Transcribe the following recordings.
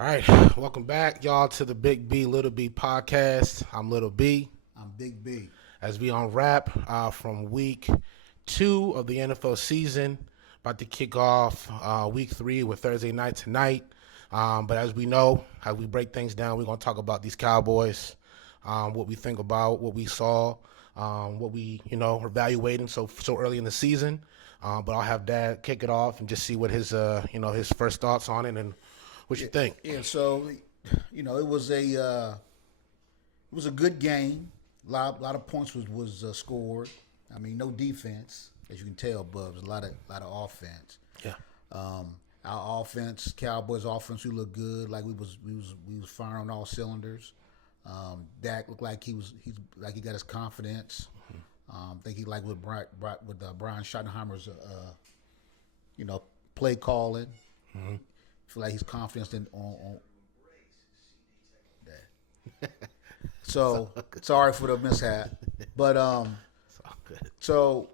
All right, welcome back, y'all, to the Big B, Little B podcast. I'm Little B. I'm Big B. As we unwrap from week 2 of the NFL season, about to kick off week 3 with Thursday night tonight. But as we know, as we break things down, we're going to talk about these Cowboys, what we think about, what we saw, what we, are evaluating so early in the season. But I'll have Dad kick it off and just see what his, his first thoughts on it and what you think. Yeah, so it was a good game. A lot of points was scored. I mean, no defense, as you can tell, but it was a lot of offense. Yeah. Our offense, Cowboys offense, we looked good. Like we was firing on all cylinders. Dak looked like he got his confidence. I think he liked with Brian Schottenheimer's play calling. Mm-hmm. Feel like he's confident on that. So sorry for the mishap, but so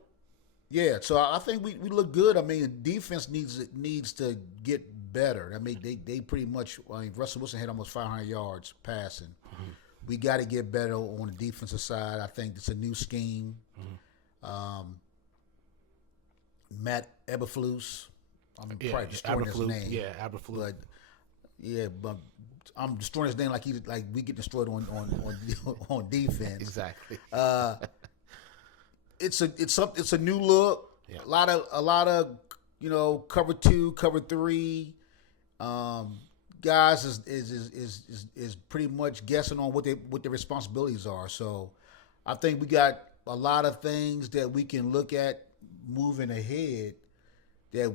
I think we look good. I mean, defense needs to get better. I mean, they pretty much. I mean, Russell Wilson had almost 500 yards passing. Mm-hmm. We got to get better on the defensive side. I think it's a new scheme. Mm-hmm. Matt Eberflus. I'm probably destroying his name. Yeah, Eberflus. But I'm destroying his name like we get destroyed on defense. Exactly. It's a new look. Yeah. A lot of cover 2, cover 3. Guys is pretty much guessing on what their responsibilities are. So I think we got a lot of things that we can look at moving ahead. That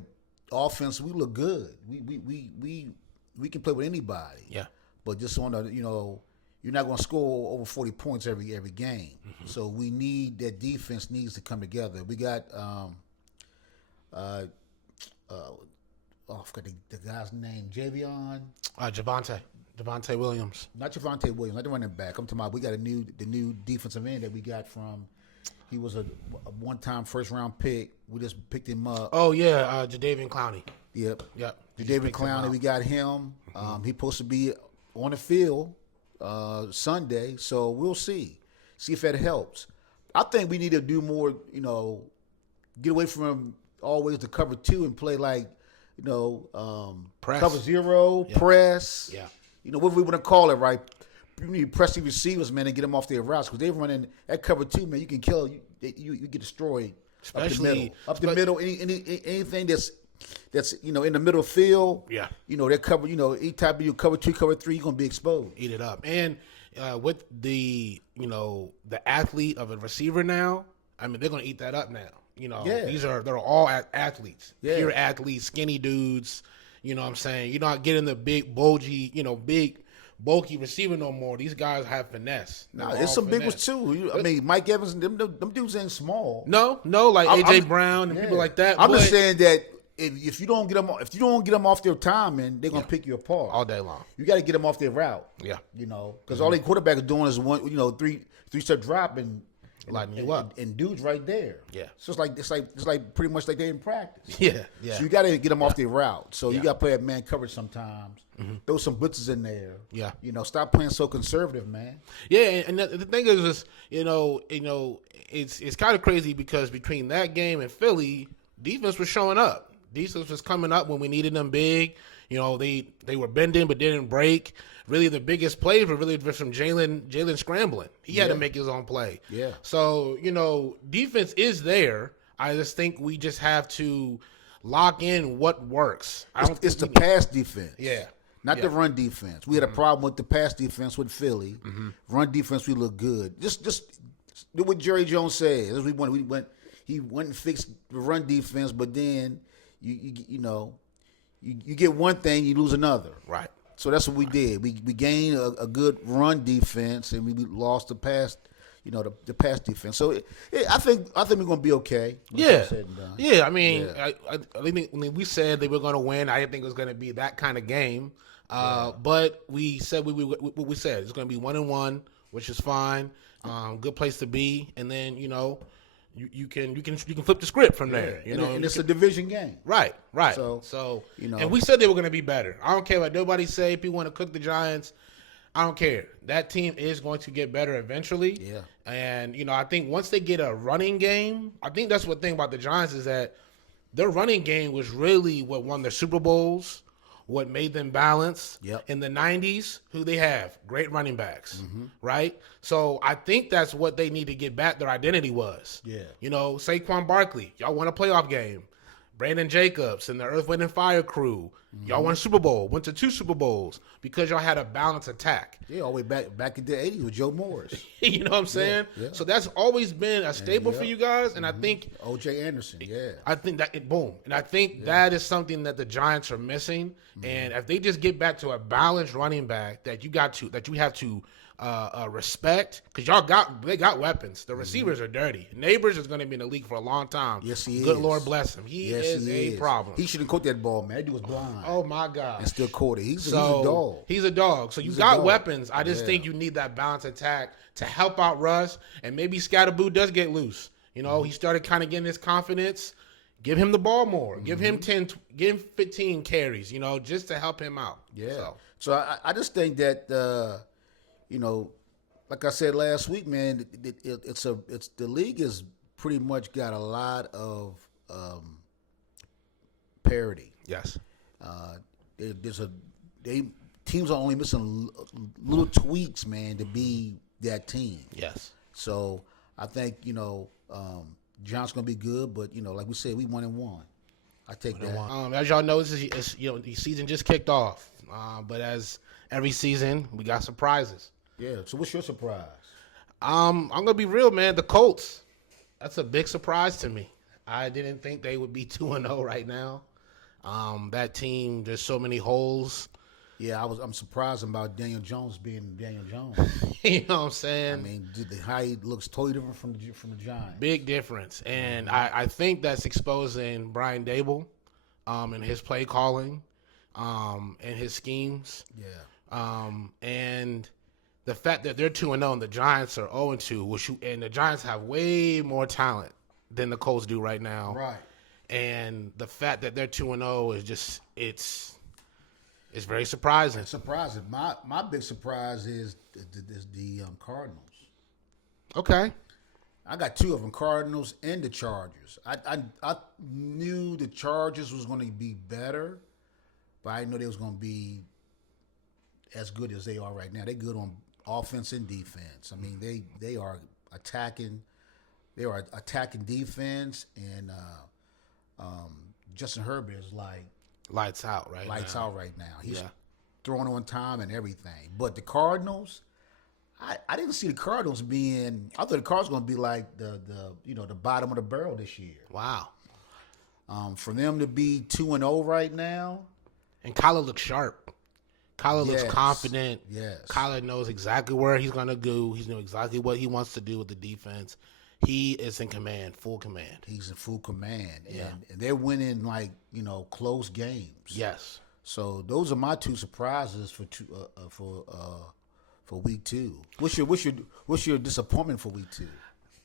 offense, we look good. We can play with anybody. Yeah. But just on the you're not going to score over 40 points every game. Mm-hmm. So we need that defense needs to come together. We got I forgot the guy's name, Javonte Williams. Not Javonte Williams, not the running back. I'm talking about we got the new defensive end that we got from. He was a one-time first-round pick. We just picked him up. Oh yeah, Jadeveon Clowney. Yep. Jadeveon Clowney. We got him. Mm-hmm. He's supposed to be on the field Sunday, so we'll see if that helps. I think we need to do more. Get away from always the cover 2 and play like press. Cover 0, press. Yeah. What we want to call it, right? You need to press the receivers, man, and get them off their routes because they're running that cover 2, man. You can kill you get destroyed. Especially up the middle. Anything that's in the middle field. Yeah. That cover. Any type of cover 2, cover 3, you're gonna be exposed. Eat it up. And with the the athlete of a receiver now, I mean they're gonna eat that up now. They're all athletes. Yeah. Pure athletes, skinny dudes. You know what I'm saying? You're not getting the big bulgy, big bulky receiver no more. These guys have finesse. No, there's some big ones too. I mean, Mike Evans, them dudes ain't small. No, like AJ Brown and people like that. I'm just saying that if you don't get them off their timing, they're gonna pick you apart all day long. You got to get them off their route. Yeah, because all the quarterback is doing is one, three-step drop and lighting you up, and dudes right there. Yeah, so it's like pretty much like they in practice. Yeah. So you got to get them off their route. So you got to play at man coverage sometimes. Mm-hmm. Throw some blitzes in there. Yeah. Stop playing so conservative, man. Yeah, and the thing is just, it's kind of crazy because between that game and Philly, defense was showing up. Defense was coming up when we needed them big. They were bending but didn't break. Really, the biggest plays were really just from Jalen scrambling. He had to make his own play. Yeah. So, defense is there. I just think we just have to lock in what works. It's the pass defense. Yeah. Not the run defense. We had a problem with the pass defense with Philly. Mm-hmm. Run defense, we look good. Just do what Jerry Jones said. He went and fixed the run defense, but then you get one thing, you lose another. Right. So that's what we did. We gained a good run defense, and we lost the pass. The pass defense. So I think we're gonna be okay. Yeah. I mean, I think when we said they were gonna win, I didn't think it was gonna be that kind of game. But we said what we said. It's gonna be 1-1, which is fine. Good place to be. And then you can flip the script from there. You and, know, and it's a division game. right. So you know, and we said they were going to be better. I don't care what nobody say. People want to cook the Giants. I don't care. That team is going to get better eventually. Yeah. And I think once they get a running game, I think that's what thing about the Giants is that their running game was really what won their Super Bowls, what made them balance. Yep. In the 90s, who they have? Great running backs, right? So I think that's what they need to get back their identity was. Yeah. Saquon Barkley, y'all won a playoff game. Brandon Jacobs and the Earth, Wind, and Fire crew, y'all won a Super Bowl, went to 2 Super Bowls because y'all had a balanced attack. Yeah, all the way back in the 80s with Joe Morris. You know what I'm saying? Yeah. So that's always been a staple for you guys, and I think O.J. Anderson, yeah. I think that boom, and I think that is something that the Giants are missing. And if they just get back to a balanced running back that you have to respect, because they got weapons. The receivers are dirty. Neighbors is going to be in the league for a long time. Yes, he is. Good Lord bless him. He is a problem. He shouldn't caught that ball, man. That dude was blind. Oh my God! And still caught it. He's a dog. He's a dog. So you got weapons. I just think you need that balanced attack to help out Russ, and maybe Scatterboo does get loose. He started kind of getting his confidence. Give him the ball more. Give him 15 carries. Just to help him out. Yeah. So I just think that like I said last week, man, it's the league has pretty much got a lot of parity. Yes. Teams are only missing little tweaks, man, to be that team. Yes. So I think John's gonna be good, but like we said, we 1-1. I take that. As y'all know, the season just kicked off. But as every season, we got surprises. Yeah. So what's your surprise? I'm gonna be real, man. The Colts. That's a big surprise to me. I didn't think they would be 2-0 right now. That team, there's so many holes. Yeah, I'm surprised about Daniel Jones being Daniel Jones. You know what I'm saying? I mean, how he looks totally different from the Giants. Big difference, and I think that's exposing Brian Dable, and his play calling, and his schemes. Yeah. And the fact that they're 2-0 and the Giants are 0-2, and the Giants have way more talent than the Colts do right now. Right. And the fact that they're 2-0 is just it's very surprising. It's surprising. My big surprise is the Cardinals. Okay. I got 2 of them, Cardinals and the Chargers. I knew the Chargers was going to be better, but I didn't know they was going to be as good as they are right now. They're good on offense and defense. I mean, they are attacking. They are attacking defense, and Justin Herbert is like lights out right now. He's throwing on time and everything. But the Cardinals, I didn't see the Cardinals being. I thought the Cardinals were going to be like the bottom of the barrel this year. Wow. For them to be 2-0 right now, and Kyler looks sharp. Kyler looks confident. Yes. Kyler knows exactly where he's going to go. He knows exactly what he wants to do with the defense. He is in command, full command. He's in full command. And they're winning close games. Yes. So those are my 2 surprises for week 2. What's your disappointment for week 2?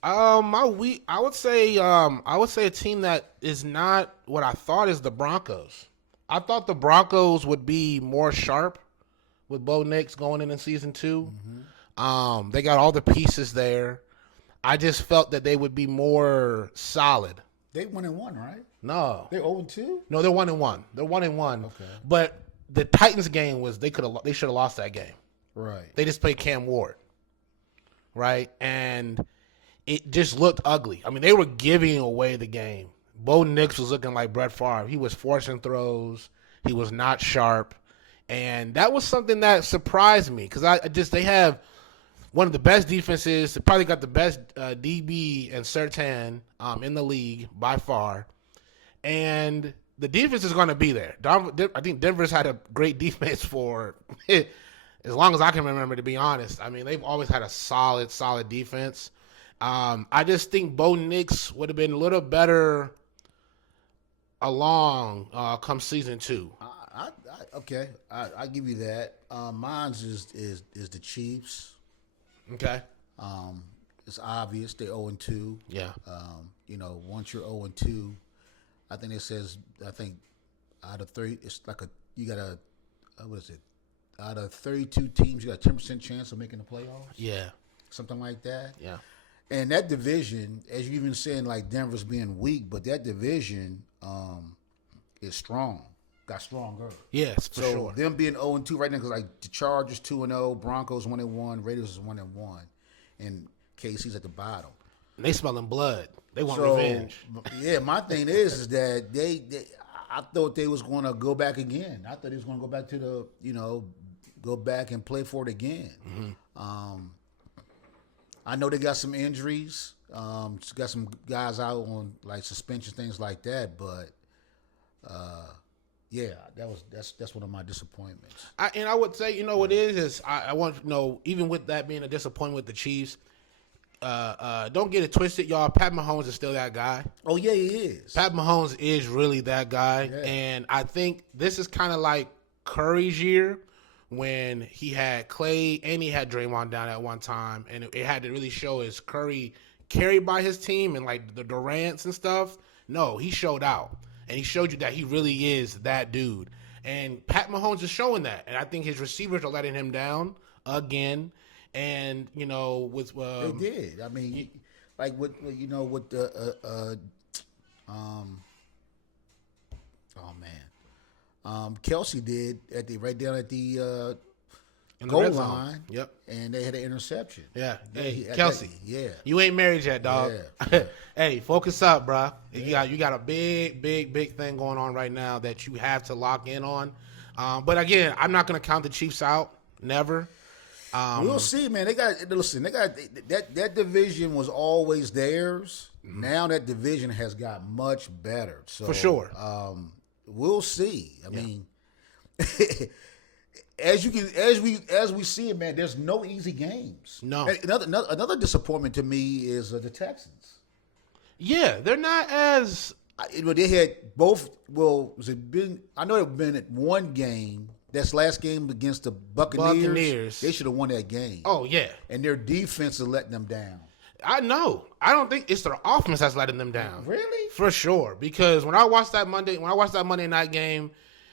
I would say a team that is not what I thought is the Broncos. I thought the Broncos would be more sharp with Bo Nix going in season 2. Mm-hmm. They got all the pieces there. I just felt that they would be more solid. They 1-1, right? No, they're 0-2. No, they're 1-1. They're 1-1. Okay, but the Titans game was they should have lost that game. Right. They just played Cam Ward. Right, and it just looked ugly. I mean, they were giving away the game. Bo Nix was looking like Brett Favre. He was forcing throws. He was not sharp, and that was something that surprised me because they have one of the best defenses. They probably got the best DB and Surtain in the league by far. And the defense is going to be there. I think Denver's had a great defense for as long as I can remember, to be honest. I mean, they've always had a solid defense. I just think Bo Nix would have been a little better along come season 2. Okay, I give you that. Mine's is the Chiefs. Okay. it's obvious they're 0-2. Yeah. Once you're 0-2, I think it says out of 30, it's like you got a what is it? Out of 32 teams, you got a 10% chance of making the playoffs. Yeah. Something like that. Yeah. And that division, as you even saying, like Denver's being weak, but that division is strong. Got stronger. Yes, for sure. Them being 0-2 right now, because like the Chargers 2-0, Broncos 1-1, Raiders is 1-1, and KC's at the bottom. They smelling blood. They want revenge. Yeah, my thing is that they I thought they was going to go back again. I thought he was going to go back to go back and play for it again. Mm-hmm. I know they got some injuries. Got some guys out on like suspension, things like that. But yeah, that's one of my disappointments. I would say, what it is I want to know, even with that being a disappointment with the Chiefs, don't get it twisted, y'all. Pat Mahomes is still that guy. Oh yeah, he is. Pat Mahomes is really that guy, Yeah. and I think this is kind of like Curry's year when he had Clay and he had Draymond down at one time, and it had to really show is Curry carried by his team and like the Durants and stuff. No, he showed out, and he showed you that he really is that dude. And Pat Mahomes is showing that, and I think his receivers are letting him down again. And with they did. I mean, like with the Kelsey did right down at the in the goal red zone. line. Yep. And they had an interception. Yeah. Hey, Yeah, Kelsey. yeah. You ain't married yet, dog. Yeah. Hey, focus up, bro. You got a big thing going on right now that you have to lock in on. But again, I'm not going to count the Chiefs out. Never. We'll see, man. They got that division was always theirs. Mm-hmm. Now that division has got much better. So for sure. We'll see. I mean, as we see it, man. There's no easy games. No. Another disappointment to me is the Texans. Yeah, they're not as. They had both. Well, I know they've been at one game. That's last game against the Buccaneers. They should have won that game. Oh yeah. And their defense is letting them down. I know. I don't think it's their offense that's letting them down. Really? For sure. Because when I watched that Monday night game,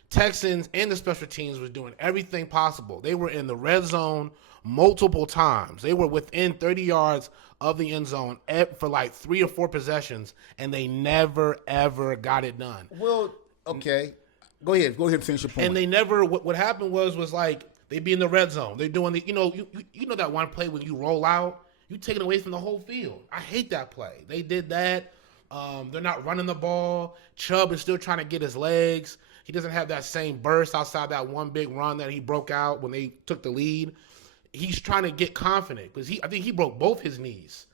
Texans and the special teams was doing everything possible. They were in the red zone multiple times. They were within 30 yards of the end zone for like 3 or 4 possessions, and they never, ever got it done. Well, okay. Go ahead and finish your point. And they never. What happened was like they be in the red zone. They're doing the you know that one play when you roll out, you take it away from the whole field. I hate that play. They did that. They're not running the ball. Chubb is still trying to get his legs. He doesn't have that same burst outside that one big run that he broke out when they took the lead. He's trying to get confident because I think he broke both his knees.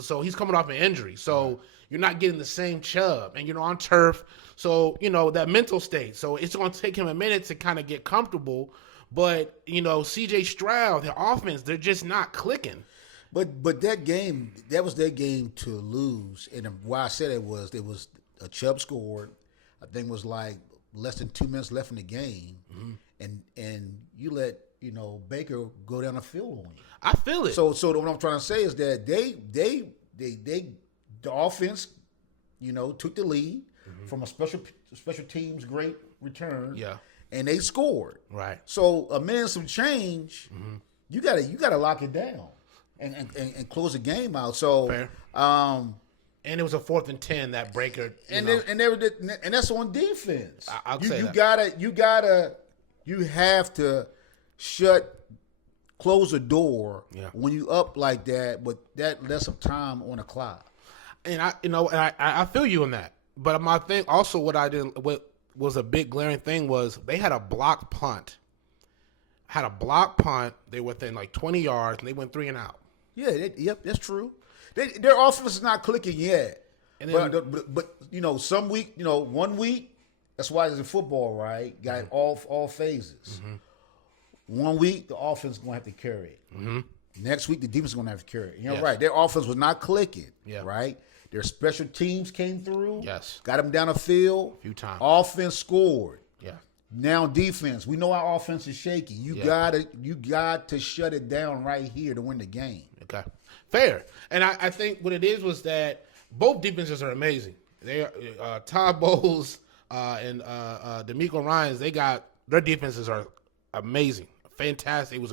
So he's coming off an injury. So you're not getting the same Chubb, and you're on turf. So, that mental state. So it's going to take him a minute to kind of get comfortable. But, C.J. Stroud, the offense, they're just not clicking. But that game, that was their game to lose. And why I said it was a Chubb scored. I think it was like less than 2 minutes left in the game. Mm-hmm. And you let, Baker go down the field on you. I feel it. So what I'm trying to say is that the offense, took the lead from a special teams great return. Yeah. And they scored. Right. So a minute some change, you gotta lock it down and close the game out. So fair. And it was a 4th and 10 that Baker. And that's on defense. I'll say that. You have to close the door when you up like that with that less of time on the clock. And I feel you on that. But my thing also, what was a big glaring thing was they had a blocked punt. They were within like 20 yards and they went 3 and out. Yeah, that's true. Their offense is not clicking yet. And then, but some week, 1 week, that's why it's in football, right? Got all phases. Mm-hmm. 1 week, the offense is going to have to carry it. Mm-hmm. Next week, the defense is going to have to carry it. You're right. Their offense was not clicking, right? Their special teams came through. Yes. Got them down the field. A few times. Offense scored. Yeah. Now defense. We know our offense is shaky. You got to shut it down right here to win the game. Okay, fair. And I think what it is was that both defenses are amazing. They are Todd Bowles and D'Amico Ryans. Their defenses are amazing, fantastic. It was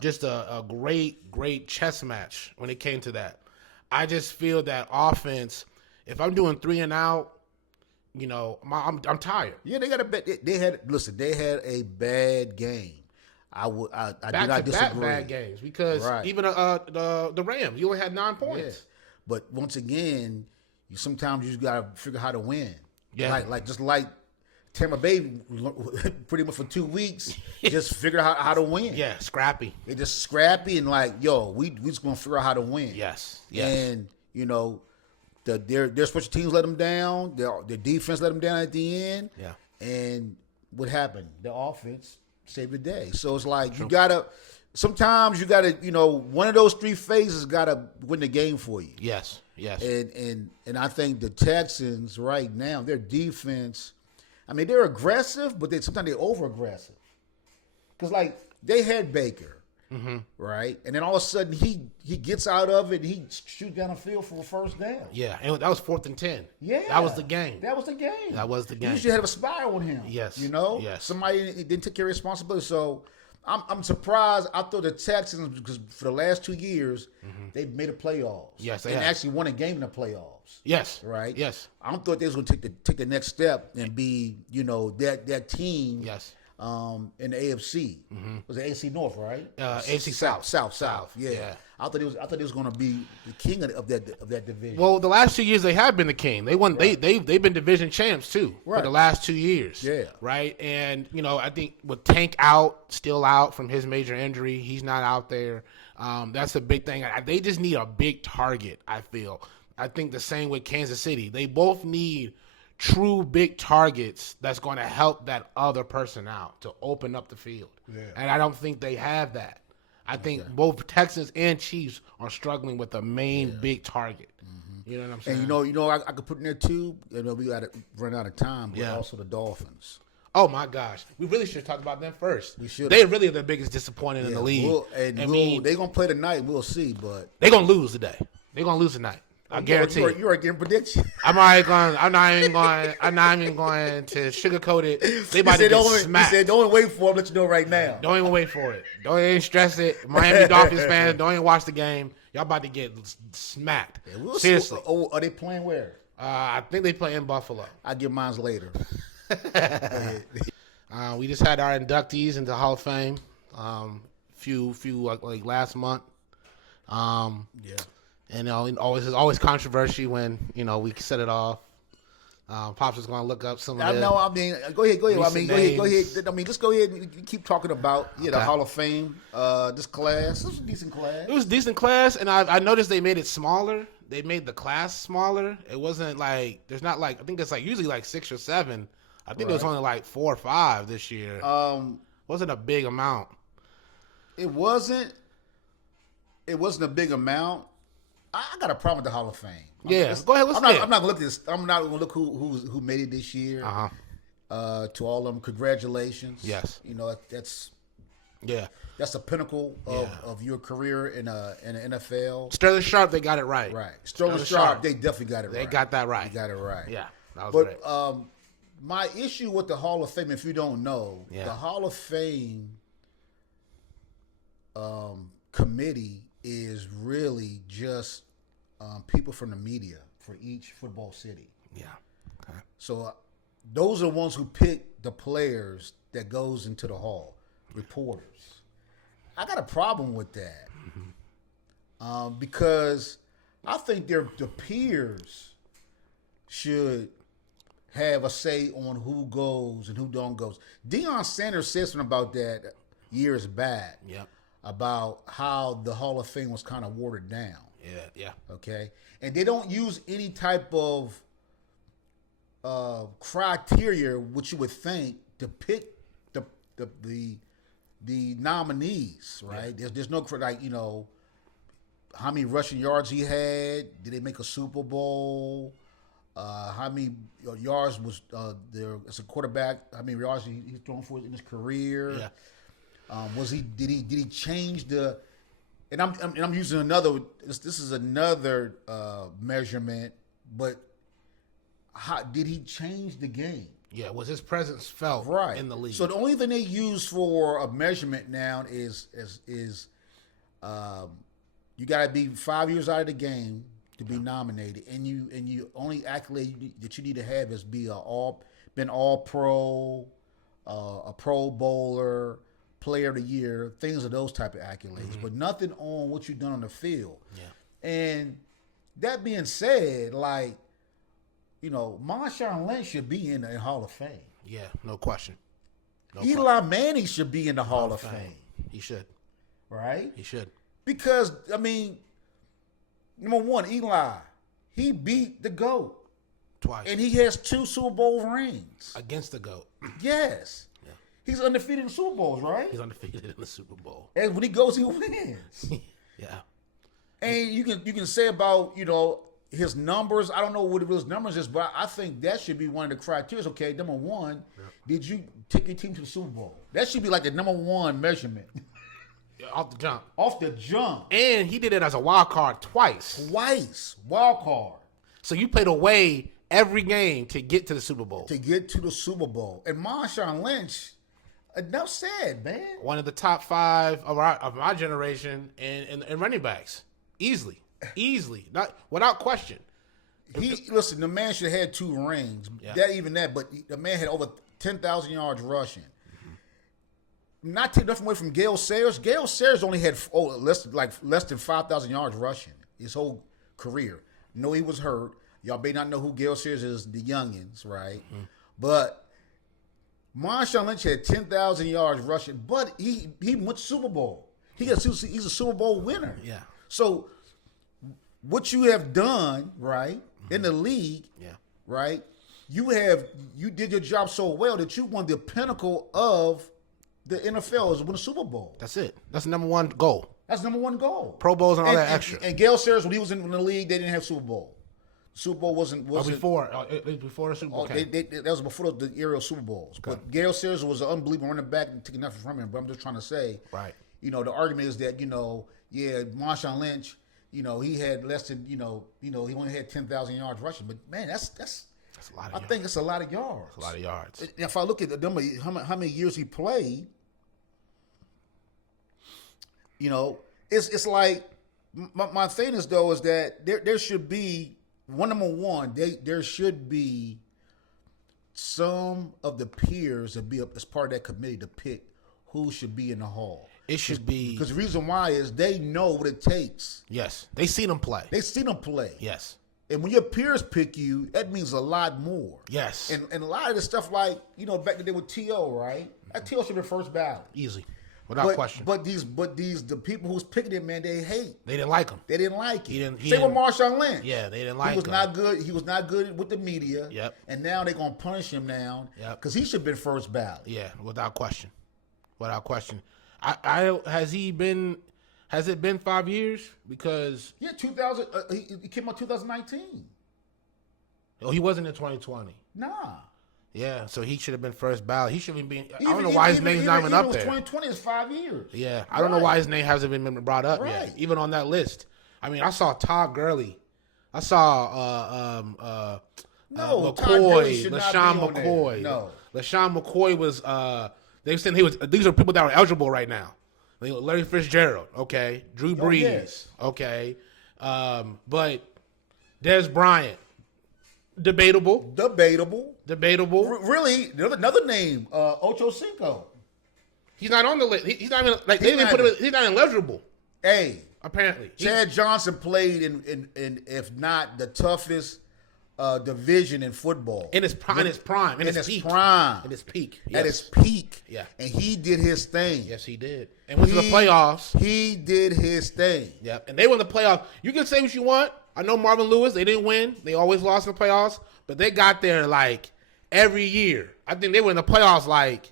just a great chess match when it came to that. I just feel that offense. If I'm doing 3 and out, I'm tired. Yeah, they got a bad. They had a bad game. I do not disagree. Bad games because even the Rams, you only had 9 points. Yeah. But once again, sometimes you gotta figure how to win. Yeah, like Tampa Bay, pretty much for 2 weeks, just figured out how to win. Yeah, scrappy. They just scrappy and we just gonna figure out how to win. Yes. And their special teams let them down. Their defense let them down at the end. Yeah. And what happened? The offense saved the day. So it's like sometimes you gotta, one of those 3 phases gotta win the game for you. Yes. And I think the Texans right now, their defense, I mean, they're aggressive, but sometimes they're over aggressive. Because they had Baker, right? And then all of a sudden he gets out of it and he shoots down the field for a first down. Yeah, and that was 4th and 10. Yeah. That was the game. You should have a spiral on him. Yes. Yes. Somebody didn't take care of responsibility. So I'm surprised. I thought the Texans, because for the last 2 years, they've made the playoffs. Yes, they and have. actually won a game in the playoffs. Yes. Right? Yes. I thought they was going to take the next step and be, that team. Yes. In the AFC. Was it AFC North, right? AFC South. Yeah. I thought it was going to be the king of that division. Well, the last 2 years they have been the king. They won. Right. They've been division champs too for the last 2 years. Yeah. Right. And I think with Tank still out from his major injury, he's not out there. That's a big thing. They just need a big target. I feel. I think the same with Kansas City. They both need true big targets that's going to help that other person out to open up the field. Yeah. And I don't think they have that. I think both Texans and Chiefs are struggling with a main big target. You know what I'm saying? And I could put in there too. We got to run out of time, but also the Dolphins. Oh my gosh, we really should talk about them first. We should. They really are the biggest disappointment in the league. They're gonna play tonight. We'll see, but they're gonna lose today. They're gonna lose tonight. I guarantee you are getting prediction. I'm not even going to sugarcoat it. They about to get smacked. He said, don't wait for him. Let you know right now. Don't even wait for it. Don't even stress it. Miami Dolphins fans, don't even watch the game. Y'all about to get smacked. Yeah, seriously. Are they playing where? I think they play in Buffalo. I'll get mine later. We just had our inductees into Hall of Fame. Few like last month. And there's always controversy when we set it off. Pops is going to look up some of the go ahead. Go ahead. Let's go ahead and keep talking about the Hall of Fame. This class. This was a decent class. It was a decent class, and I noticed they made it smaller. They made the class smaller. It wasn't there's not I think it's usually 6 or 7. I think there was only 4 or 5 this year. Wasn't a big amount. It wasn't a big amount. I got a problem with the Hall of Fame. Yeah, go ahead. I'm not gonna look at this. I'm not gonna look who made it this year. To all of them, congratulations. Yes, that's the pinnacle of your career in the NFL. Sterling Sharp, they got it right. Right, Sterling Sharp, they definitely got it right. They got that right. They got it right. Yeah, that was great. My issue with the Hall of Fame, if you don't know, the Hall of Fame committee is really just people from the media for each football city. Yeah. Okay. So those are the ones who pick the players that goes into the hall. Reporters. I got a problem with that because I think the peers should have a say on who goes and who don't goes. Deion Sanders said something about that years back. Yep. About how the Hall of Fame was kind of watered down. Yeah. Okay? And they don't use any type of criteria, which you would think, to pick the nominees, right? Yeah. There's no, how many rushing yards he had? Did they make a Super Bowl? How many yards was there as a quarterback? How many yards he's thrown for in his career? Yeah. Did he change the and I'm using another. This is another measurement, but how did he change the game? Yeah, was his presence felt in the league? So the only thing they use for a measurement now is you got to be 5 years out of the game to be nominated, and you only accolade that you need to have is been all pro, a Pro Bowler, Player of the Year, things of those type of accolades, but nothing on what you've done on the field. Yeah. And that being said, like, Marshawn Lynch should be in the Hall of Fame. Yeah, no question. Eli Manning should be in the Hall of Fame. He should. Right? He should. Because, I mean, number one, Eli, he beat the GOAT. Twice. And he has 2 Super Bowl rings. Against the GOAT. Yes. Yeah. He's undefeated in Super Bowls, right? He's undefeated in the Super Bowl. And when he goes, he wins. Yeah. And you can say about, his numbers. I don't know what his numbers is, but I think that should be one of the criteria. Okay, number one, did you take your team to the Super Bowl? That should be like the number one measurement. Off the jump. Off the jump. And he did it as a wild card twice. Wild card. So you played away every game to get to the Super Bowl. And Marshawn Lynch, enough said, man. One of the top 5 of my generation in running backs. Easily. Not without question. Listen, the man should have had 2 rings. Yeah. But the man had over 10,000 yards rushing. Not take nothing away from Gale Sayers. Gale Sayers only had less than 5,000 yards rushing his whole career. No, he was hurt. Y'all may not know who Gale Sayers is, the youngins, right? Mm-hmm. But Marshawn Lynch had 10,000 yards rushing, but he went to Super Bowl. He's a Super Bowl winner. Yeah. So what you have done, right, in the league, right, you did your job so well that you won the pinnacle of the NFL is win a Super Bowl. That's it. That's the number one goal. Pro Bowls and all that extra. And Gale Sayers, when he was in the league, they didn't have Super Bowl. Super Bowl wasn't before the Super Bowl. That was before the era of Super Bowls. Okay. But Gale Sayers was an unbelievable running back and taking nothing from him. But I'm just trying to say, right? The argument is that Marshawn Lynch, he had less than he only had 10,000 yards rushing. But man, that's a lot of yards. I think it's a lot of yards. It's a lot of yards. If I look at the number, how many years he played, it's like my thing is though is that there should be number one. There should be some of the peers that be up as part of that committee to pick who should be in the hall. It should be because the reason why is they know what it takes. Yes, they seen them play. Yes. And when your peers pick you, that means a lot more. Yes. And a lot of the stuff like, back in the day with T.O., right? That T.O. should be first ballot. Easy. Without question. But the people who's picking it, man, they hate. They didn't like him. Same with Marshawn Lynch. Yeah, they didn't like him. He was not good. He was not good with the media. Yep. And now they're going to punish him now. Yep. Because he should have been first ballot. Yeah, without question. Has it been 5 years? Because 2000. He came out 2019. Oh, he wasn't in 2020. Nah. Yeah, so he should have been first ballot. He shouldn't be. I don't know why his name's not even up there. 2020 is 5 years. Yeah, I don't know why his name hasn't been brought up yet, Right. even on that list. I mean, I saw Todd Gurley. I saw McCoy, LaShawn McCoy. No, LaShawn McCoy was. They were saying these are people that are eligible right now. Larry Fitzgerald, okay. Drew Brees, yes. okay. But Dez Bryant, debatable. Really, another name, Ocho Cinco. He's not on the list. He's not even like they didn't put him. He's not eligible. Hey, apparently, Chad Johnson played in if not the toughest division in football. In his peak. Yes. At his peak. Yeah. And he did his thing. Yes, he did. And went to the playoffs. He did his thing. Yep. And they won the playoffs. You can say what you want. I know Marvin Lewis, they didn't win. They always lost in the playoffs. But they got there like every year. I think they were in the playoffs like,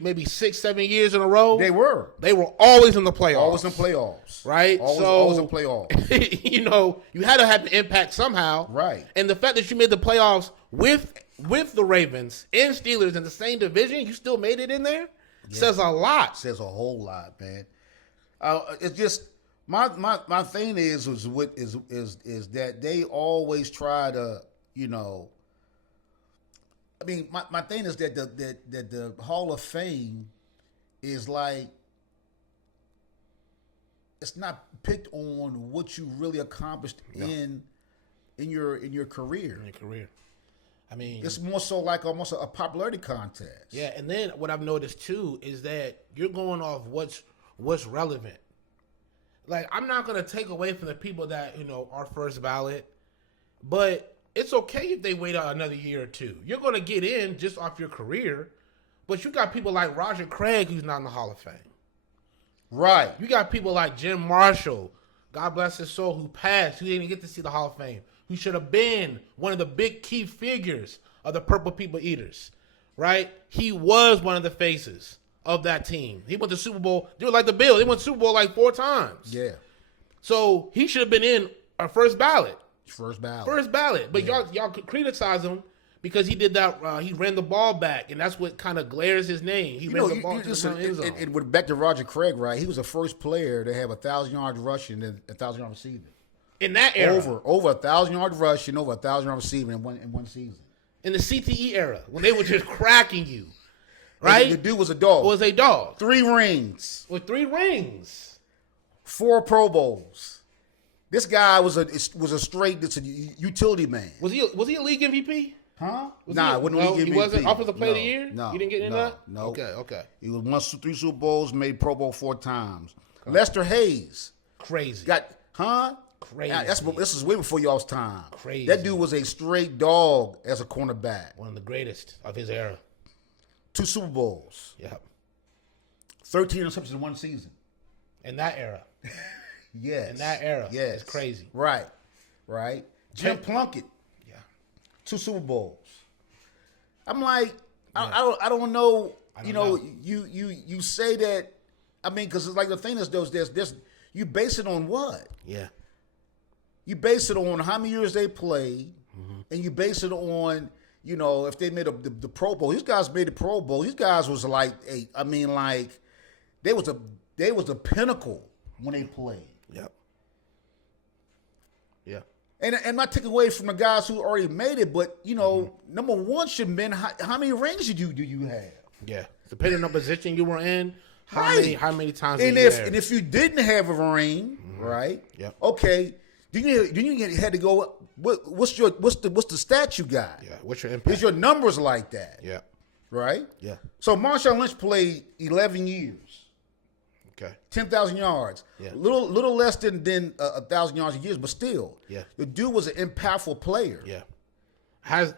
maybe 6-7 years in a row. They were always in the playoffs. Always in playoffs. Right? Always in playoffs. You had to have an impact somehow. Right. And the fact that you made the playoffs with the Ravens and Steelers in the same division, you still made it in there, says a lot. Says a whole lot, man. It's just my thing is that they always try to, I mean, my thing is that the Hall of Fame is like, it's not picked on what you really accomplished in your career. In your career. I mean, it's more so like almost a popularity contest. Yeah, and then what I've noticed too is that you're going off what's relevant. Like, I'm not gonna take away from the people that are first ballot, but it's okay if they wait out another year or two. You're gonna get in just off your career, but you got people like Roger Craig who's not in the Hall of Fame. Right. You got people like Jim Marshall, God bless his soul, who passed, who didn't get to see the Hall of Fame, who should have been one of the big key figures of the Purple People Eaters, right? He was one of the faces of that team. He went to Super Bowl. They were like the Bills. They went to Super Bowl like 4 times. Yeah. So he should have been in our first ballot. First ballot. First ballot. But y'all criticize him because he did that. He ran the ball back, and that's what kind of glares his name. He ran the ball to the end zone. It went back to Roger Craig, right? He was the first player to have 1,000 yards rushing and 1,000 yards receiving. In that era. Over 1,000 yards rushing, over 1,000 yards receiving in one season. In the CTE era, when they were just cracking you. Right? The dude was a dog. Was a dog. 3 rings. With 3 rings. 4 Pro Bowls. This guy was a straight utility man. Was he a league MVP? Huh? He wasn't offensive player of the year? No. You didn't get in that? No. Okay. He was 3 Super Bowls, made Pro Bowl 4 times. Lester Hayes. Crazy. Crazy. This is way before y'all's time. Crazy. That dude was a straight dog as a cornerback. One of the greatest of his era. 2 Super Bowls. Yep. 13 interceptions in one season. In that era. Yes. In that era. Yes. It's crazy. Right. Jim Plunkett. Yeah. 2 Super Bowls. I'm like, I don't know. You say that. I mean, because it's like the thing is, there's you base it on what? Yeah. You base it on how many years they played, and you base it on, if they made the Pro Bowl. These guys made the Pro Bowl. These guys was like they was the pinnacle when they played. Yep. Yeah. And I'm not taking away from the guys who already made it, but number one should have been how many rings do you have? Yeah. Depending on the position you were in, how many times and if you didn't have a ring, right? Yep. Okay. Then you had to go. What's the stat you got? Yeah. What's your impact? Is your numbers like that? Yeah. Right. Yeah. So Marshawn Lynch played 11 years. Okay. 10,000 yards. Yeah. Little less than 1,000 yards a year, but still. Yeah. The dude was an impactful player. Yeah. Has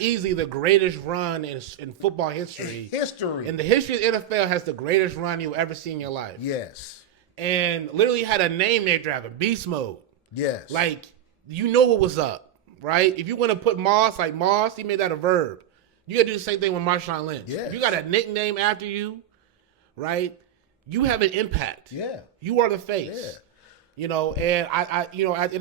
easily the greatest run in football history. In the history of the NFL, has the greatest run you'll ever see in your life. Yes. And literally had a name they drafted, Beast Mode. Yes. Like, what was up, right? If you want to put Moss, he made that a verb. You got to do the same thing with Marshawn Lynch. Yes. If you got a nickname after you, right? You have an impact. Yeah. You are the face. Yeah. And I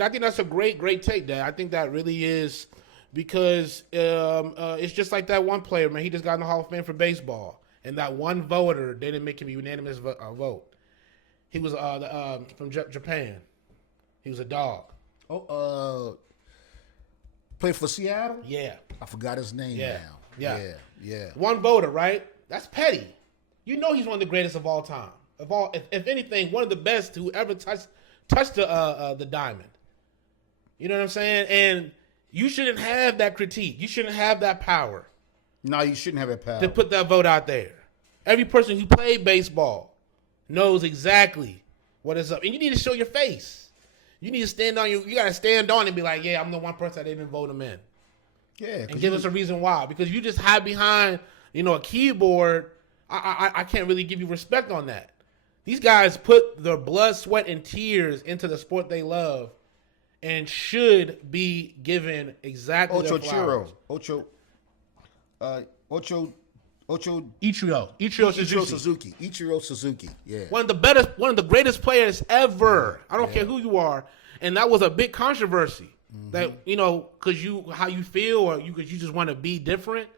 think that's a great take, Dad. I think that really is, because it's just like that one player, man. He just got in the Hall of Fame for baseball, and that one voter didn't make him a unanimous vote. He was from Japan. He was a dog. Played for Seattle? Yeah. I forgot his name now. Yeah. One voter, right? That's petty. He's one of the greatest of all time. If anything, one of the best who ever touched the diamond. You know what I'm saying? And you shouldn't have that critique. You shouldn't have that power. No, you shouldn't have that power. To put that vote out there. Every person who played baseball knows exactly what is up. And you need to show your face. You need to stand on you got to stand on and be like, yeah, I'm the one person that didn't vote him in. Yeah. And give us a reason why. Because you just hide behind, a keyboard, I can't really give you respect on that. These guys put their blood, sweat, and tears into the sport they love and should be given exactly their flowers. Ichiro Suzuki. Yeah. One of the greatest players ever. I don't care who you are. And that was a big controversy. That, because how you feel, or because you just want to be different,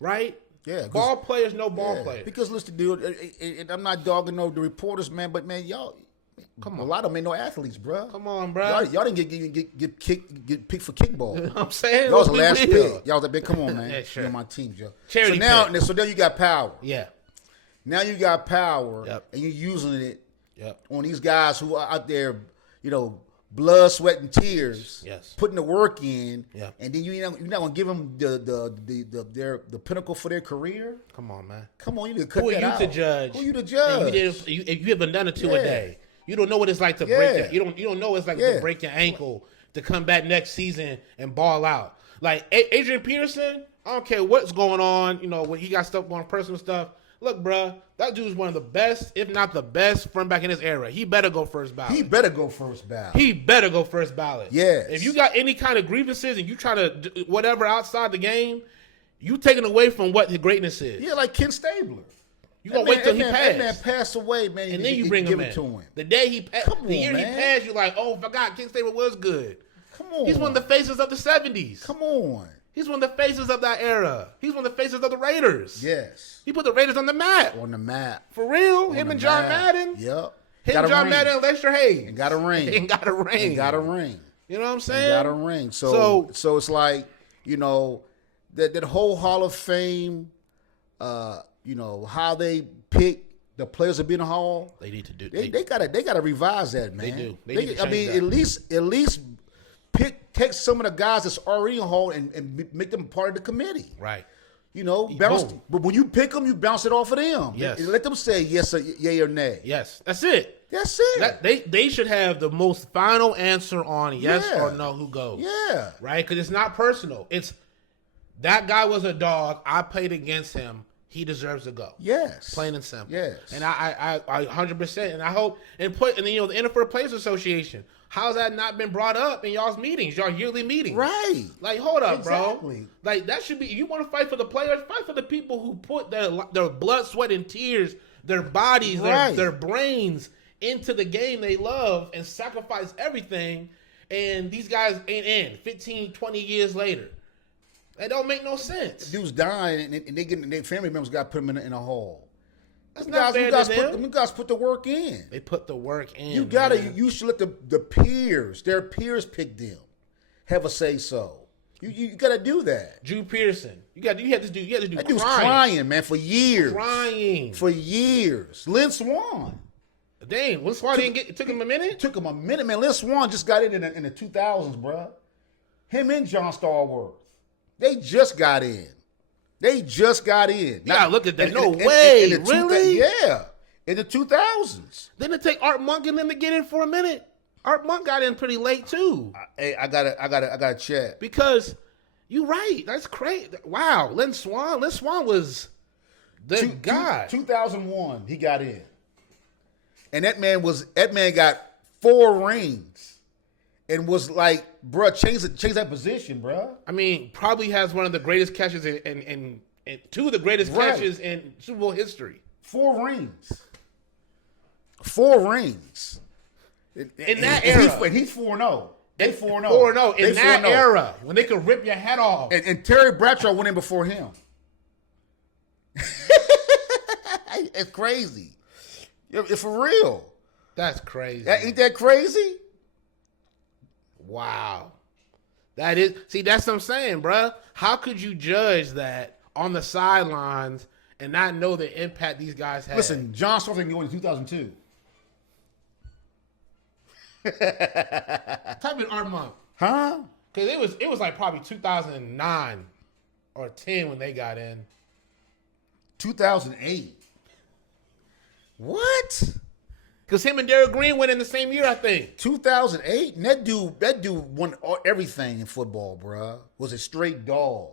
right? Yeah, Ball players know ball yeah, players. because listen, dude, and I'm not dogging the reporters, man, but man, y'all, Come on. a lot of them ain't no athletes, bro. Come on, bro. Y'all didn't get picked for kickball. You know what I'm saying? Y'all was the Let's last be real. pick. Y'all was like, come on, man. Yeah, sure. You're on my team, Joe. Charity so now you got power. Yeah. Now you got power, Yep. and you're using it Yep. on these guys who are out there, blood, sweat, and tears, Yes. putting the work in, Yep. and then you're not gonna give them the pinnacle for their career. Come on, man. Come on, you need to cut Who are that you out. to judge? Who you to And judge? if you haven't done it two a Yeah. day, you don't know what it's like to Yeah. break that. You don't know what it's like Yeah. to break your ankle to come back next season and ball out. Like Adrian Peterson, I don't care what's going on. When he got stuff going, personal stuff. Look, bruh, that dude's one of the best, if not the best, from back in his era. He better go first ballot. He better go first ballot. He better go first ballot. Yes. If you got any kind of grievances and you try to do whatever outside the game, you taking away from what the greatness is. Yeah, like Ken Stabler. You gonna wait till he That passed. man passed away, man. And then you bring him give in. it to him. The day he passed, Come the on, year man. he passed, you're like, oh, I forgot King Stabler was good. Come on. He's one of the faces of the 70s. Come on. He's one of the faces of that era. He's one of the faces of the Raiders. Yes. He put the Raiders on the map. On the map. For real. On Him the and John map. Madden. Yep. Him, Got a John ring. Madden, and Lester Hayes. And got a ring. And got a ring. And got a ring. You know what I'm saying? And got a ring. So it's like, that whole Hall of Fame, how they pick the players to be in the Hall. They need to do. They gotta revise that, man. They do. They need to change that. at least take some of the guys that's already in the Hall and make them part of the committee. Right. Bounce. Boom. But when you pick them, you bounce it off of them. Yes. And let them say yes or yay or nay. Yes. That's it. That's it. They should have the most final answer on yes Yeah. or no who goes. Yeah. Right? Because it's not personal. It's that guy was a dog. I played against him. He deserves to go. Yes. Plain and simple. Yes. And I 100%. And I hope the NFL Players Association. How's that not been brought up in y'all's meetings, y'all yearly meetings? Right. Like, hold up, Exactly. bro. Like, that should be. You want to fight for the players? Fight for the people who put their blood, sweat, and tears, their bodies, Right. their brains into the game they love and sacrifice everything. And these guys ain't in 15, 20 years later. That don't make no sense. Dude's dying, and their family members got to put them in a hall. That's not fair to them. You guys put the work in. They put the work in. You should let their peers pick them. Have a say so. You gotta do that. Drew Pearson. You had to do That dude's crying, man, for years. Crying. For years. Lynn Swan. Dang, Will Swan it took him a minute? It took him a minute, man. Lynn Swan just got in the 2000s, bro. Him and John Stallworth. They just got in. You gotta look at that. No in way. the Really? Yeah. In the 2000s. Didn't it take Art Monk and them to get in for a minute? Art Monk got in pretty late too. Hey, I gotta check. Because you're right. That's crazy. Wow. Lynn Swan was the guy. 2001, he got in. And that man got 4 rings. And was like, bruh, change that position, bruh. I mean, probably has one of the greatest catches in two of the greatest Right. catches in Super Bowl history. 4 rings. 4 rings. In that era. And he's 4-0. They 4-0. 4-0 in They that 4-0. era when they could rip your head off. And Terry Bradshaw went in before him. It's crazy. It's for real. That's crazy. Ain't that crazy? Wow. That's what I'm saying, bruh. How could you judge that on the sidelines and not know the impact these guys had? Listen, John Stallworth can go in 2002. Type in Art Monk. Huh? Because it was like probably 2009 or 10 when they got in. 2008. What? Because him and Derrick Green went in the same year, I think. 2008? And that dude won everything in football, bruh. Was a straight dog.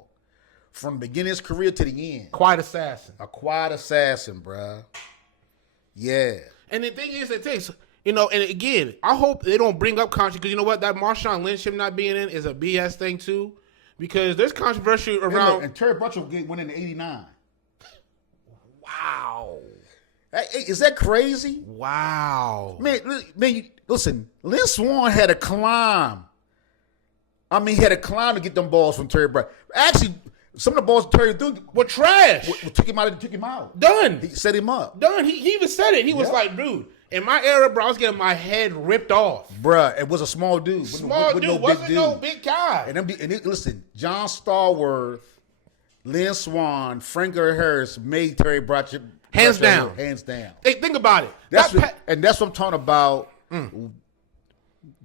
From beginning of his career to the end. Quiet assassin. A quiet assassin, bruh. Yeah. And the thing is, it takes, and again, I hope they don't bring up controversy, because you know what? That Marshawn Lynch him not being in is a BS thing, too. Because there's controversy around. And Terry Bradshaw went in 89. Wow. Hey, is that crazy? Wow. Man, listen, Lynn Swan had to climb. I mean, he had to climb to get them balls from Terry Bradshaw. Actually, Some of the balls Terry threw were trash. took him out. Took him out. Done. He set him up. Done. He even said it. He was like, dude, in my era, bro, I was getting my head ripped off. Bruh, it was a small dude. Small dude. Wasn't no big guy. Listen, John Stallworth, Lynn Swan, Frank Harris made Terry Bradshaw. Hands down. Hands down. Think about it. That's what I'm talking about.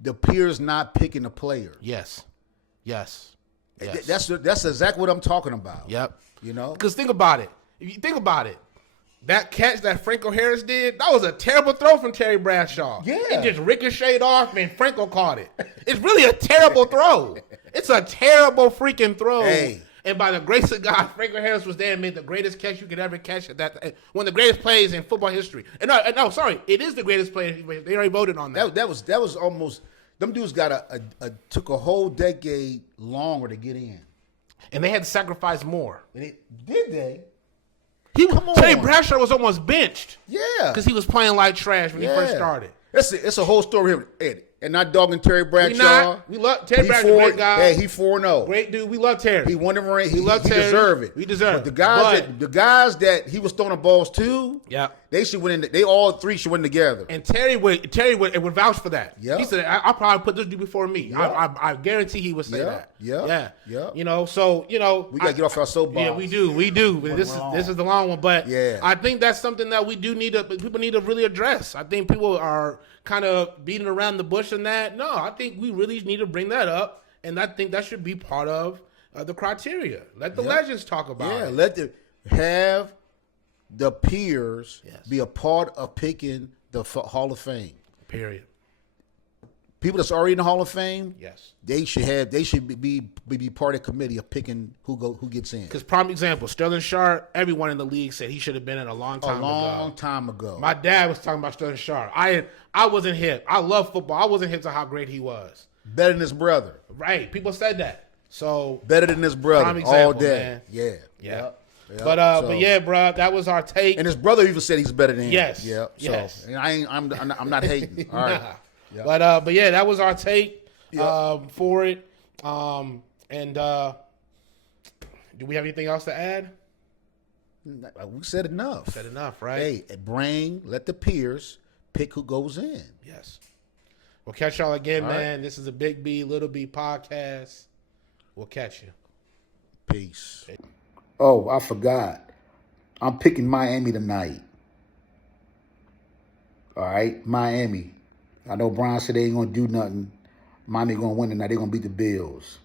The peers not picking the players. Yes. That's exactly what I'm talking about. Yep. You know? Because think about it. If you think about it, that catch that Franco Harris did, that was a terrible throw from Terry Bradshaw. Yeah. It just ricocheted off and Franco caught it. It's really a terrible throw. It's a terrible freaking throw. Hey. And by the grace of God, Franco Harris was there and made the greatest catch you could ever catch at that. One of the greatest plays in football history. And no, sorry, it is the greatest play. They already voted on that. That was almost. Them dudes got took a whole decade longer to get in. And they had to sacrifice more. Did they? Come on. Terry Bradshaw was almost benched. Yeah. Because he was playing like trash when he first started. It's a whole story here, Eddie. And not dogging Terry Bradshaw. We love Terry Bradshaw, great guy. He 4-0. Great dude. We love Terry. He won the ring. He love Terry. deserved it. We deserve it. it. But the guys that he was throwing the balls to, they should win. They all three should win together. And Terry would vouch for that. Yeah. He said, "I'll probably put this dude before me." I guarantee he would say that. Yeah. You know, so we gotta get off our soapbox. Yeah, we do. This is the long one, but I think that's something that people need to really address. I think people are kind of beating around the bush in that. No, I think we really need to bring that up, and I think that should be part of the criteria. Let the legends talk about it. Have the peers be a part of picking the Hall of Fame. Period. People that's already in the Hall of Fame, they should be part of the committee of picking who gets in. Because prime example, Sterling Sharp, everyone in the league said he should have been in a long time ago. My dad was talking about Sterling Sharp. I wasn't hip. I love football. I wasn't hip to how great he was. Better than his brother. Right. People said that. So better than his brother prime example, all day. Man. Yeah. But yeah, bro, that was our take. And his brother even said he's better than him. Yes. Yeah. Yes. So, and I'm not hating. All right. But yeah, that was our take for it. And do we have anything else to add? We said enough. Said enough, right? Hey, let the peers pick who goes in. Yes. We'll catch y'all again, man. This is a Big B, Little B podcast. We'll catch you. Peace. Oh, I forgot. I'm picking Miami tonight. All right, Miami. I know Brian said they ain't going to do nothing. Miami going to win tonight. They're going to beat the Bills.